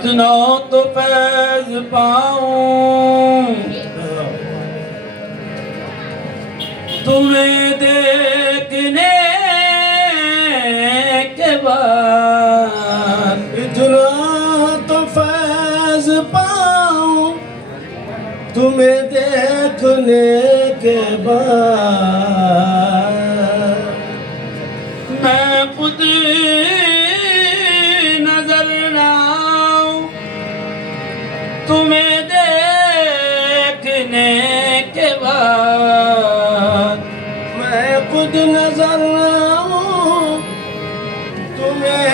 इतना तो फैज पाऊं तुम्हें देखने के बाद, इतना तो फैज पाऊं तुम्हें देखने के बाद, मैं खुद नजर ना आऊं तुम्हें देखने के बाद, मैं खुद नजर आऊं तुम्हें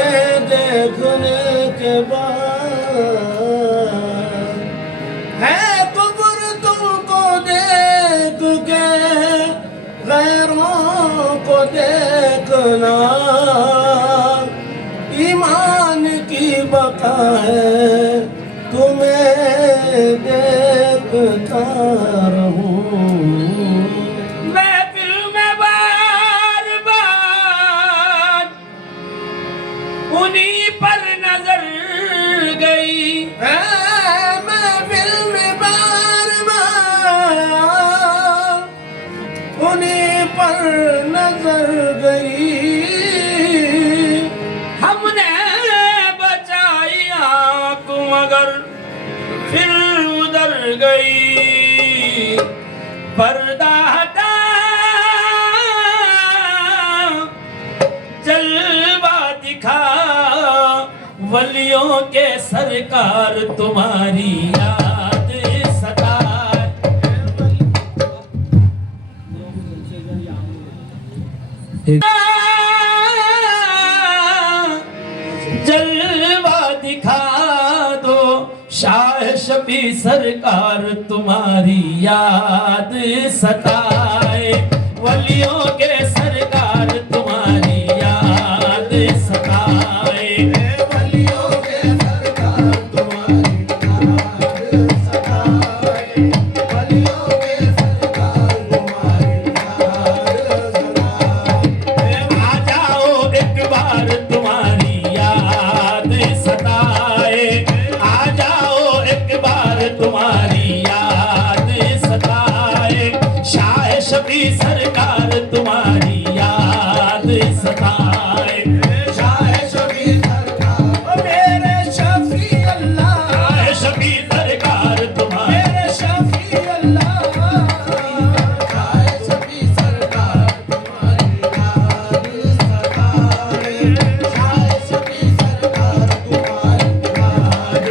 देखने के बाद, है कुब्र तुमको देख के गैरों को देखना, ईमान की बका है तुम्हें देखता रहूं। महफिल में बार बार उन्हीं पर नजर गई, महफिल में बार बार उन्हीं पर नजर गई, हमने बचाई आंख मगर फिर उधर गई, पर्दा हटा जलवा दिखा वलियों के सरकार तुम्हारी याद सताए। जलवा दिखा दो शाह शफी सरकार तुम्हारी याद सताए, वलियों के सरकार तुम्हारी याद सताए, वलियों के सरकार तुम्हारी याद सताए, वलियों के सरकार तुम्हारी याद सताए, आ जाओ एक बार तुम्हारी याद सताए, आ जाओ एक बार तुम्हारी याद सताए, शाह शफी सरकार तुम्हारी याद सताए, शाह शफी सरकार मेरे शफी अल्लाह, शाह शफी सरकार तुम्हारी, मेरे शफी अल्लाह, शाह शफी सरकार तुम्हारी याद सताए, शाह शफी सरकार तुम्हारी याद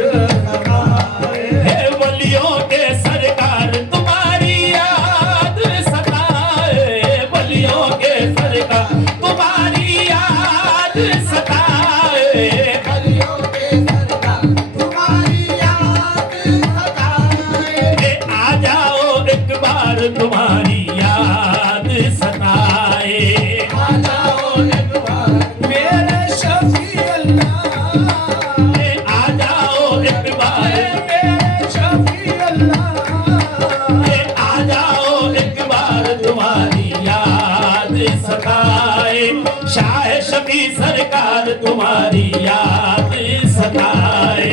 सताए, हे वलियों के सरकार तुम्हारी याद सताए, वलियों के सरकार तुम्हारी याद सताए, वलियों के सरकार तुम्हारी याद सताए, आ जाओ एक बार तुम्हारी याद सताए, आ जाओ एक बार मेरे शफी अल्लाह, आ जाओ एक बार, मेरे शफी अल्लाह, आ जाओ एक बार तुम्हारी याद सताए, शाह शफी सरकार तुम्हारी याद सताए,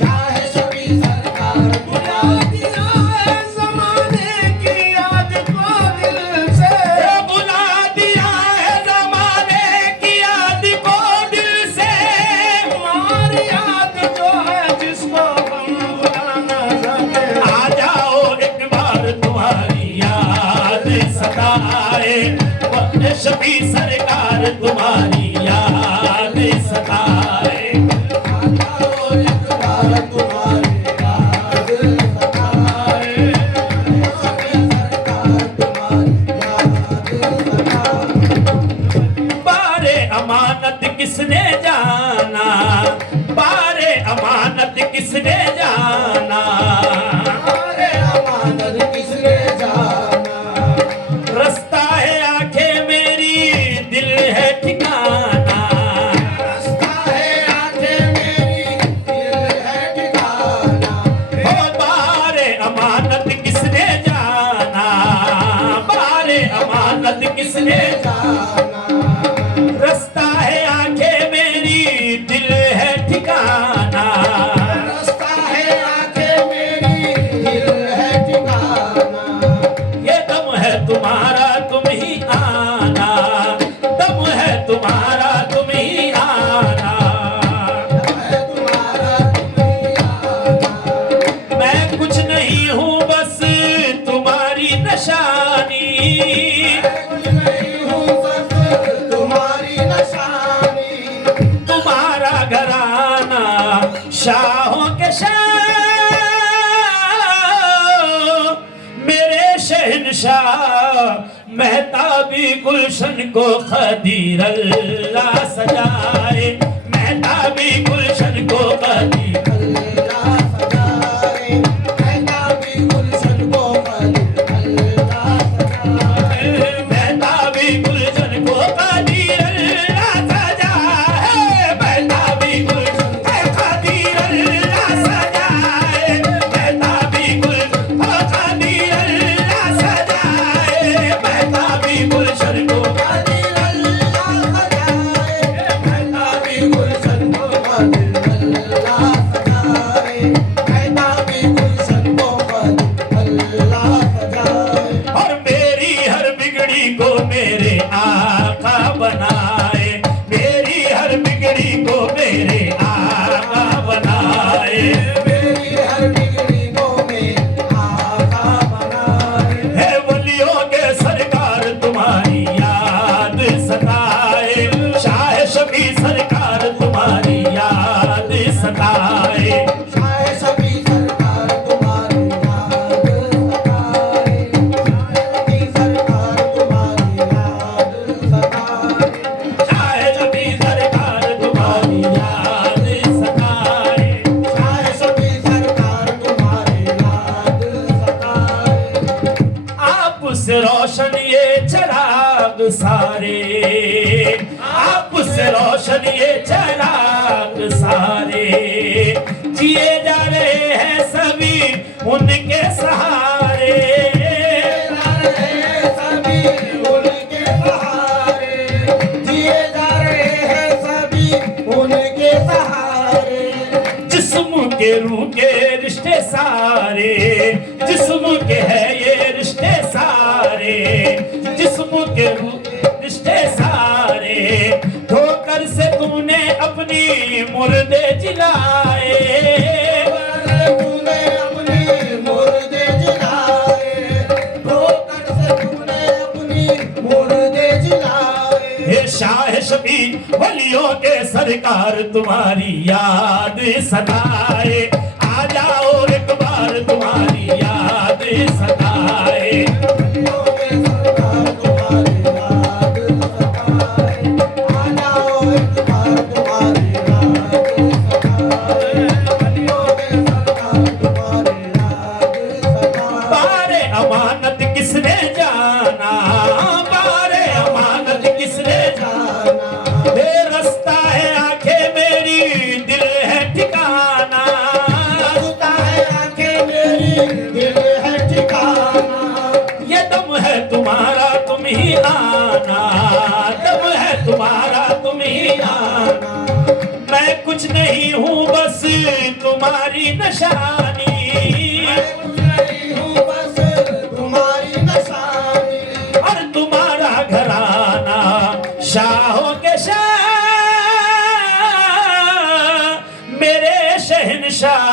शाह शफी सरकार बुला दिया है ज़माने की याद को दिल से, बुला दिया है ज़माने की याद को दिल से, हमारी याद जो है जिसको हम भुला ना सके, आ जाओ एक बार तुम्हारी याद सताए, शफी सरकार तुम्हारी याद सताए, आ जाओ एक बार तुम्हारी याद सताए, शफी सरकार तुम्हारी याद सताए, बारे अमानत किसने जाना, बारे अमानत किसने जाना, अरे अमानत किसने जाना, रास्ता है आंखें मेरी दिल है ठिकाना, कुछ नहीं हूँ बस तुम्हारी निशानी। तुम्हारा घराना शाहों के शाह, मेरे शहनशाह महताबी गुलशन को खदीर अल्लाह सजाए, महताबी गुलशन को खदीर अल्लाह सजाए, महताबी गुलशन को अल्लाह सजाए। महताबी गुलशन को खदीर अल्लाह सजाए, महताबी गुलशन को खदीर अल्लाह सजाए, महताबी गुलशन को खदीर अल्लाह सजाए, महताबी गुलशन को खदीर अल्लाह सजाए, महताबी गुलशन को अल्लाह सजाए, महताबी गुलशन को अल्लाह सजाए। और मेरी हर बिगड़ी को मेरे आका बनाए, मेरी हर बिगड़ी को मेरे आका बनाए। मेरी हर बिगड़ी को मेरे आका बनाए। है वलियों के सरकार तुम्हारी याद सताए, शाह शफी सरकार तुम्हारी याद सताए। शाह शफी सरकार तुम्हारी याद सताए, शाह शफी सरकार तुम्हारी याद सताए। शाह शफी सरकार तुम्हारी याद सताए। शाह शफी सरकार तुम्हारी याद सताए। आप से रोशन ये चराग सारे, आप से रोशन ये चराग सारे, जिए जा रहे हैं सभी उनके सहारे। जा रहे हैं सभी उनके सहारे, जिए जा रहे हैं सभी उनके सहारे। जिस्म के रूह के रिश्ते सारे, जिस्म के है ये रिश्ते सारे, जिस्म के रूह के रिश्ते सारे। ठोकर से तुमने अपनी मुर्दे जिलाए, तूने अपने मुर्दे जिलाए, ठोकर से तूने अपनी मुर्दे जिलाए। हे शाह शफी वलियों के सरकार तुम्हारी याद सताए। आ जाओ एक बार तुम्हारी याद सताए। वलियों के सरकार तुम्हारी याद सताए, आ जाओ एक बार तुम्हारी याद सताए। वलियों के सरकार तुम्हारी याद सताए। बारे अमानत किसने जाना, बारे अमानत किसने जाना। बेरस्ता है आंखें मेरी, दिल है ठिकाना। रास्ता है आंखें मेरी, दिल है ठिकाना। ये दम है तुम्हारा तुम ही आना, दम है तुम्हारा तुम ही आना। मैं कुछ नहीं हूँ बस तुम्हारी निशानी। कुछ नहीं हूँ बस तुम्हारी निशानी। और तुम्हारा घराना शाहों के शाह, मेरे शहनशाह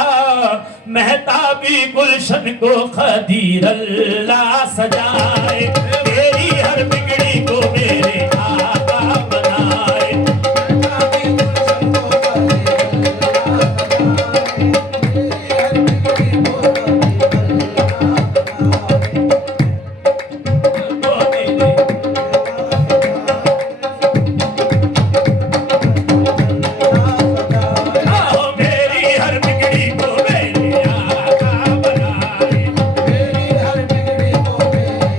महताबी गुलशन को खदीर अल्लाह सजाए। मेरी हर बिगड़ी को मेरे आका बनाए। महताबी गुलशन को अल्लाह सजाए, मेरी हर बिगड़ी को आओ मेरी हर बिगड़ी को मेरे आका बनाए। मेरी हर बिगड़ी को मेरे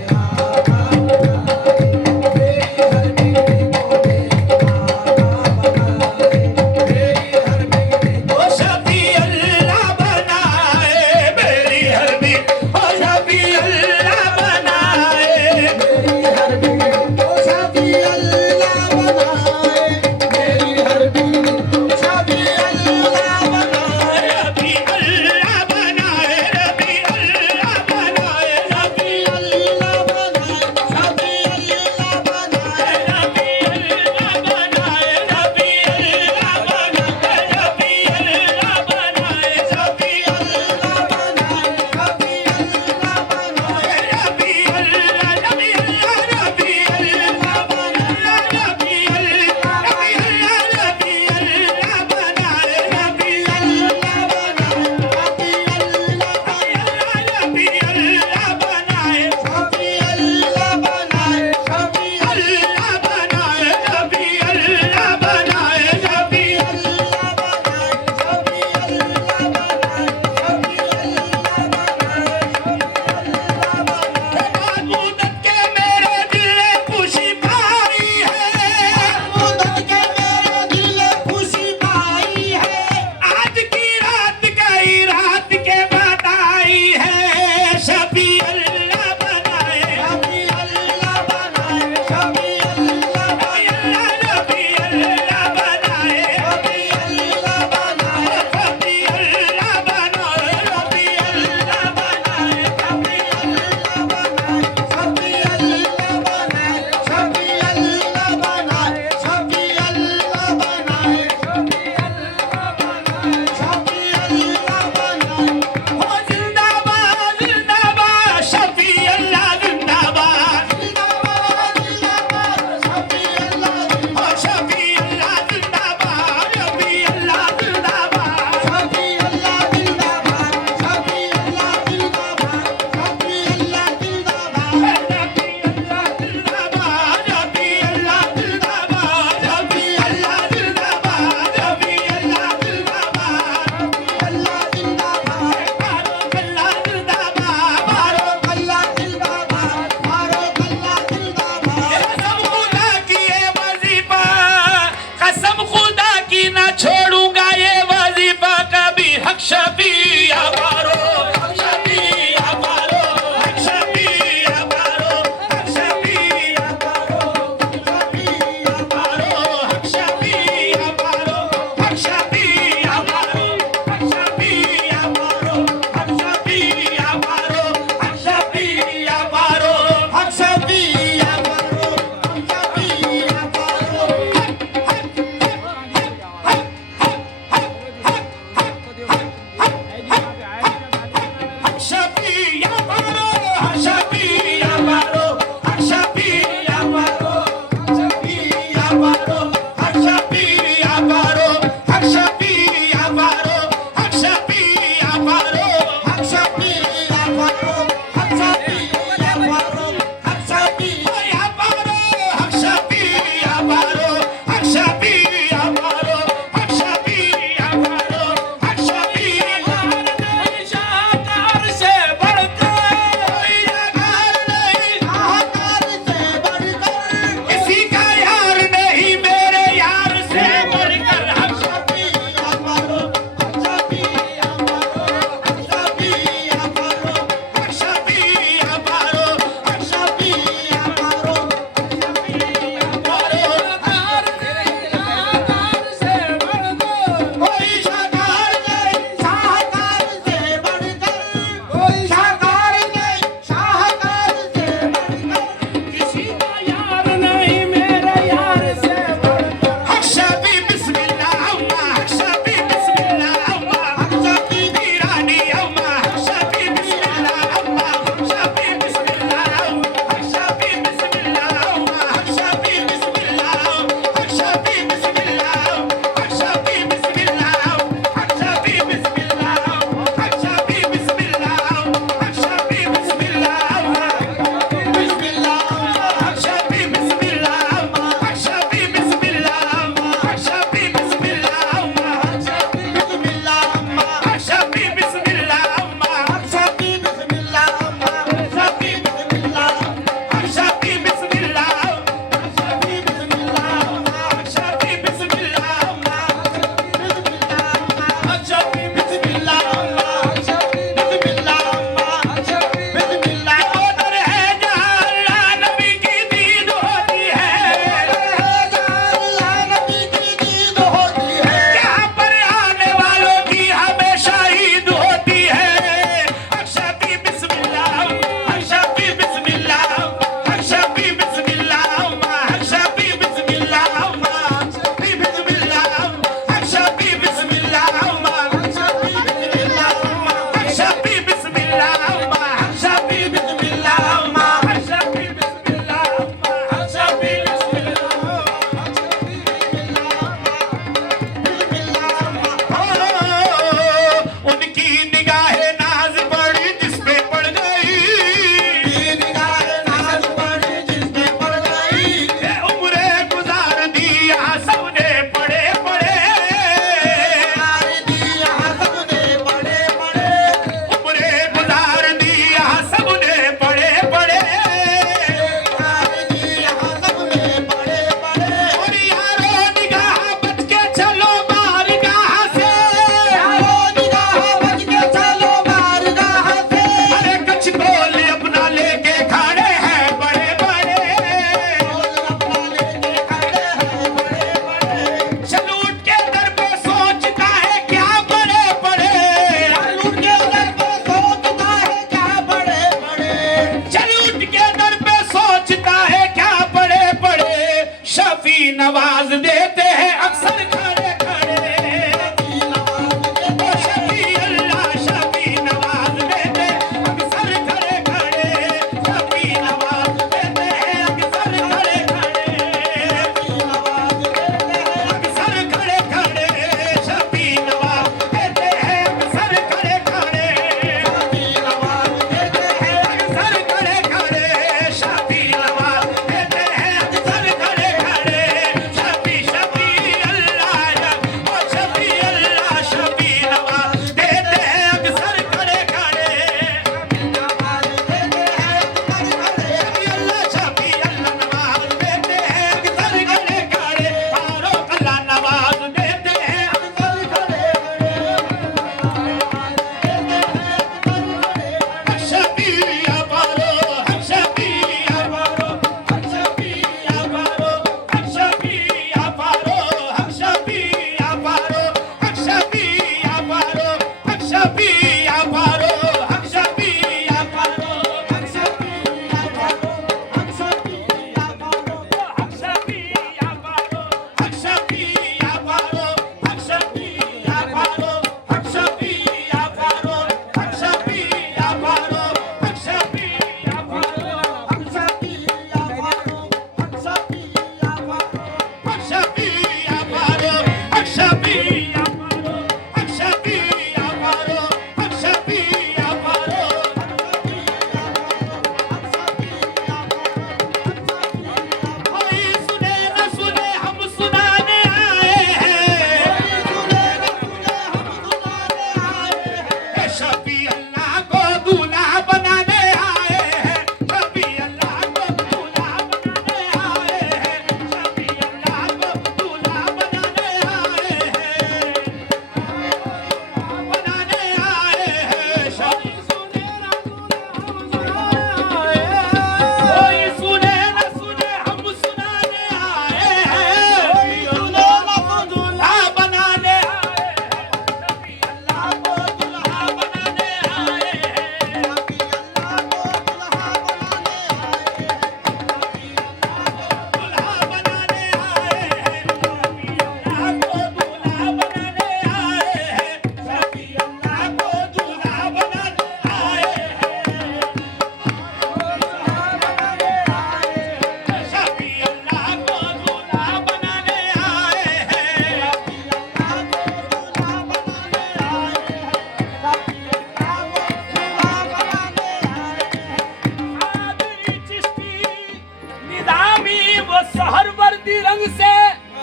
सहर वर्दी रंग से,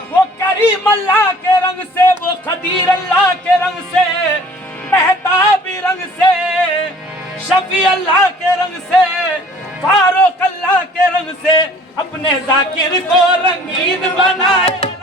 वो करीम अल्लाह के रंग से, वो खदीर अल्लाह के रंग से, मेहताबी रंग से, शफी अल्लाह के रंग से, फारूक अल्लाह के रंग से, अपने जाकिर को रंगीन बनाए।